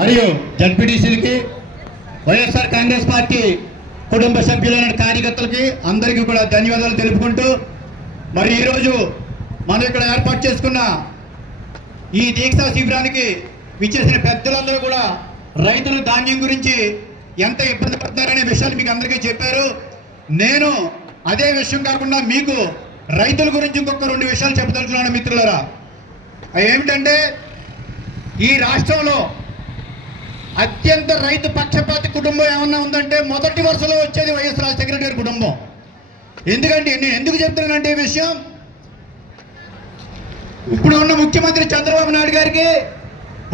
మరియు జడ్పీటీసీలకి వైఎస్ఆర్ కాంగ్రెస్ పార్టీ కుటుంబ సభ్యులైన కార్యకర్తలకి అందరికీ కూడా ధన్యవాదాలు తెలుపుకుంటూ మరి ఈరోజు మనం ఇక్కడ ఏర్పాటు చేసుకున్న ఈ దీక్షా శిబిరానికి విచ్చేసిన పెద్దలందరూ కూడా రైతులు ధాన్యం గురించి ఎంత ఇబ్బంది పడుతున్నారనే విషయాలు మీకు అందరికీ చెప్పారు. నేను అదే విషయం కాకుండా మీకు రైతుల గురించి ఇంకొక 2 విషయాలు చెప్పదలుచున్నాను మిత్రులారా. ఏమిటంటే ఈ రాష్ట్రంలో అత్యంత రైతు పక్షపాతి కుటుంబం ఏమన్నా ఉందంటే మొదటి వరుసలో వచ్చేది వైఎస్ రాజశేఖర రెడ్డి గారి కుటుంబం. ఎందుకంటే నేను ఎందుకు చెప్తున్నానంటే ఈ విషయం, ఇప్పుడు ఉన్న ముఖ్యమంత్రి చంద్రబాబు నాయుడు గారికి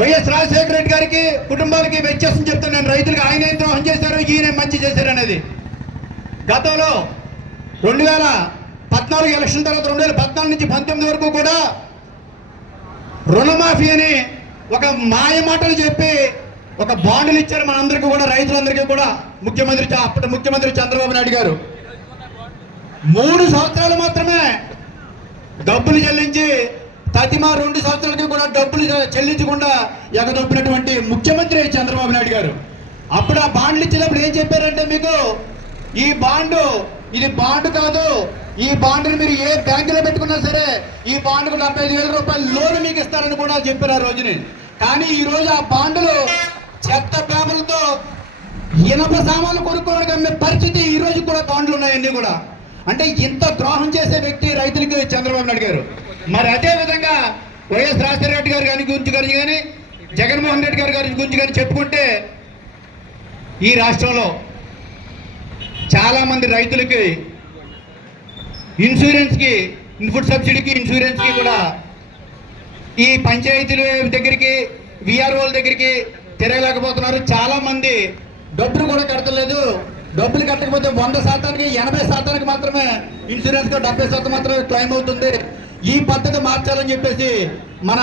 వైఎస్ రాజశేఖర రెడ్డి గారికి కుటుంబాలకి వ్యత్యాసం చెప్తున్నాను. రైతులకు ఆయన ఏం ద్రోహం చేశారు, ఈయన మంచి చేశారు అనేది. గతంలో 2014 ఎలక్షన్ తర్వాత 2014 నుంచి 2019 వరకు కూడా రుణమాఫీ అని ఒక మాయ మాటలు చెప్పి ఒక బాండ్లు ఇచ్చారు మనందరికీ కూడా, రైతులందరికీ కూడా. అప్పటి ముఖ్యమంత్రి చంద్రబాబు నాయుడు గారు 3 సంవత్సరాలు మాత్రమే డబ్బులు చెల్లించి తతిమా 2 సంవత్సరాలకి కూడా డబ్బులు చెల్లించకుండా ఎగదొప్పినటువంటి ముఖ్యమంత్రి చంద్రబాబు నాయుడు గారు. అప్పుడు ఆ బాండ్లు ఇచ్చేటప్పుడు ఏం చెప్పారంటే, మీకు ఈ బాండు ఇది బాండ్ కాదు, ఈ బాండ్ని మీరు ఏ బ్యాంకులో పెట్టుకున్నా సరే ఈ బాండ్కు 75,000 రూపాయలు లోన్ మీకు ఇస్తారని కూడా చెప్పారు ఆ రోజుని. కానీ ఈ రోజు ఆ బాండ్లు చెత్త పేపర్లతో ఇనప సామాన్లు కొనుక్కోవడానికి అమ్మే పరిస్థితి ఈ రోజు కూడా బాండ్లు ఉన్నాయన్నీ కూడా. అంటే ఇంత ద్రోహం చేసే వ్యక్తి రైతులకి చంద్రబాబు నాయుడు గారు. మరి అదే విధంగా వైఎస్ రాజశేఖర రెడ్డి గారి గురించి కానీ జగన్మోహన్ రెడ్డి గారి గురించి కానీ చెప్పుకుంటే ఈ రాష్ట్రంలో చాలామంది రైతులకి ఇన్సూరెన్స్కి, ఇన్పుట్ సబ్సిడీకి, ఇన్సూరెన్స్కి కూడా ఈ పంచాయతీల దగ్గరికి, విఆర్ఓల దగ్గరికి తిరగలేకపోతున్నారు. చాలామంది డబ్బులు కూడా కట్టలేదు. డబ్బులు కట్టకపోతే 100%కి 80% మాత్రమే ఇన్సూరెన్స్, 70% మాత్రమే క్లెయిమ్ అవుతుంది. ఈ పద్ధతి మార్చాలని చెప్పేసి మన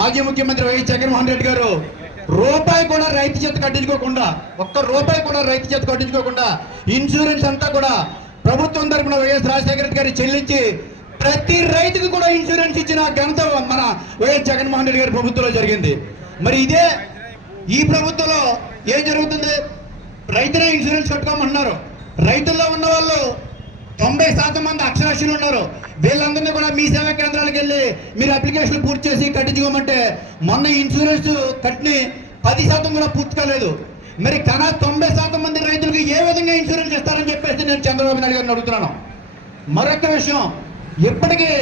మాజీ ముఖ్యమంత్రి వైఎస్ జగన్మోహన్ రెడ్డి గారు రూపాయి కూడా రైతు చేత కట్టించుకోకుండా, ఒక్క రూపాయి కూడా రైతు చేత కట్టించుకోకుండా ఇన్సూరెన్స్ అంతా కూడా ప్రభుత్వం తరపున వైఎస్ రాజశేఖర రెడ్డి గారు చెల్లించి ప్రతి రైతుకు కూడా ఇన్సూరెన్స్ ఇచ్చిన ఘనత మన వైఎస్ జగన్మోహన్ రెడ్డి గారి ప్రభుత్వంలో జరిగింది. మరి ఈ ప్రభుత్వంలో ఏం జరుగుతుంది, రైతులే ఇన్సూరెన్స్ కట్టుకోమంటున్నారు. రైతుల్లో ఉన్న వాళ్ళు 90% మంది అక్షరాస్యులు ఉన్నారు. వీళ్ళందరినీ కూడా మీ సేవా కేంద్రాలకు వెళ్ళి మీరు అప్లికేషన్ పూర్తి చేసి కట్టించుకోమంటే మొన్న ఇన్సూరెన్స్ కట్టిని 10% కూడా పూర్తి కాలేదు. మరి 90% మంది రైతులకు ఏ విధంగా ఇన్సూరెన్స్ ఇస్తారని చెప్పేసి నేను చంద్రబాబు నాయుడు గారిని అడుగుతున్నాను. మరొక విషయం, ఇప్పటికీ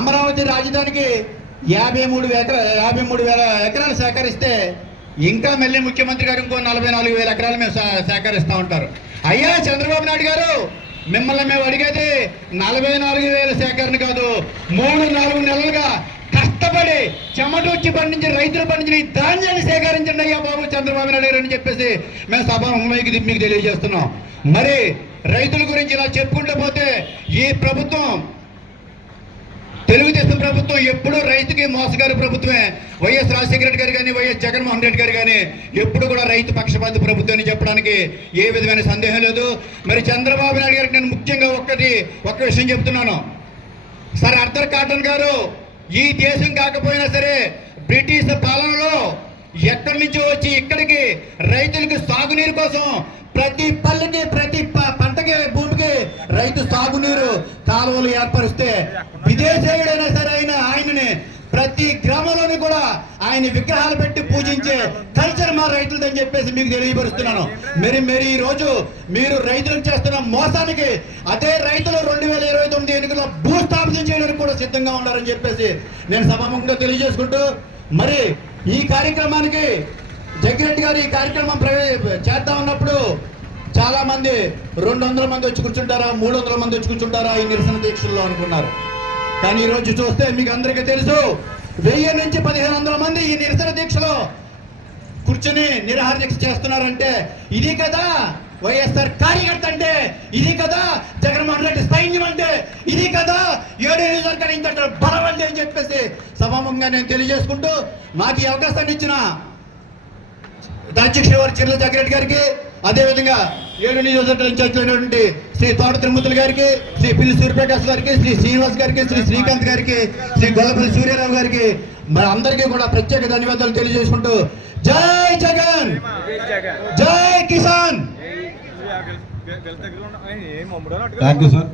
అమరావతి రాజధానికి 53,000 ఎకరాలు సేకరిస్తే ఇంకా మళ్ళీ ముఖ్యమంత్రి గారు ఇంకో 44,000 ఎకరాలు మేము సేకరిస్తూ ఉంటారు. అయ్యా చంద్రబాబు నాయుడు గారు, మిమ్మల్ని మేము అడిగేది 44,000 సేకరణ కాదు, 3-4 నెలలుగా కష్టపడి చెమటొచ్చి పండించి రైతులు పండించిన ఈ ధాన్యాన్ని సేకరించండి అయ్యా బాబు చంద్రబాబు నాయుడు గారు అని చెప్పేసి మేము సభాముఖంగా మీకు తెలియజేస్తున్నాం. మరి రైతుల గురించి ఇలా చెప్పుకుంటూ పోతే ఈ ప్రభుత్వం, తెలుగుదేశం ప్రభుత్వం ఎప్పుడూ రైతుకి మోసగారి ప్రభుత్వమే. వైఎస్ రాజశేఖర రెడ్డి గారు కానీ వైఎస్ జగన్మోహన్ రెడ్డి గారు కానీ ఎప్పుడు కూడా రైతు పక్షపాతి ప్రభుత్వం అని చెప్పడానికి ఏ విధమైన సందేహం లేదు. మరి చంద్రబాబు నాయుడు గారికి నేను ముఖ్యంగా ఒక్క విషయం చెప్తున్నాను. సర్ ఆర్థర్ కాటన్ గారు ఈ దేశం కాకపోయినా సరే బ్రిటిష్ పాలనలో ఎక్కడి నుంచో వచ్చి ఇక్కడికి రైతులకు సాగునీరు కోసం ప్రతి పల్లెకి, ప్రతి పంటకి, భూమికి రైతు సాగునీరు కాలువలు ఏర్పరిస్తే విదేశీయుడైనా సరే ఆయనని ప్రతి గ్రామంలోని కూడా ఆయన విగ్రహాలు పెట్టి పూజించే కల్చర్ మా రైతులదని చెప్పేసి మీకు తెలియపరుస్తున్నాను. మరి ఈ రోజు మీరు రైతులకు చేస్తున్న మోసానికి అదే రైతులు 2029 ఎన్నికల్లో భూస్థాపితం చేయడానికి కూడా సిద్ధంగా ఉన్నారని చెప్పేసి నేను సభాముఖంగా తెలియజేసుకుంటూ, మరి ఈ కార్యక్రమానికి జగ్గిరెడ్డి గారు ఈ కార్యక్రమం చేద్దాం ఉన్నప్పుడు చాలా మంది 200 మంది వచ్చి కూర్చుంటారా, 300 మంది వచ్చి కూర్చుంటారా ఈ నిరసన దీక్షల్లో అనుకున్నారు. కానీ ఈరోజు చూస్తే మీకు అందరికీ తెలుసు 1000 నుంచి 1500 మంది ఈ నిరసన దీక్షలో కూర్చుని నిరాహార దీక్ష చేస్తున్నారంటే ఇది కదా వైఎస్ఆర్ కార్యకర్త అంటే, ఇది కదా జగన్మోహన్ రెడ్డి సైన్యం అంటే, ఇది కదా 7 నియోజకవర్గాలు ఇంత బలం అంటే అని చెప్పేసి సభాముఖంగా నేను తెలియజేసుకుంటూ, నాకు ఈ అవకాశాన్ని ఇచ్చిన అధ్యక్షుడు వారి చిర్ల జగ్గిరెడ్డి గారికి, అదేవిధంగా 7 నియోజకవర్గాల ఇన్ఛార్జ్ అయినటువంటి శ్రీ తోట తిరుమతులు గారికి, శ్రీ పిల్లి సూర్యప్రకాష్ గారికి, శ్రీ శ్రీనివాస్ గారికి, శ్రీ శ్రీకాంత్ గారికి, శ్రీ గొల్లపల్లి సూర్యారావు గారికి, మరి అందరికీ కూడా ప్రత్యేక ధన్యవాదాలు తెలియజేసుకుంటూ జై జగన్, జై కిసాన్. Thank you sir.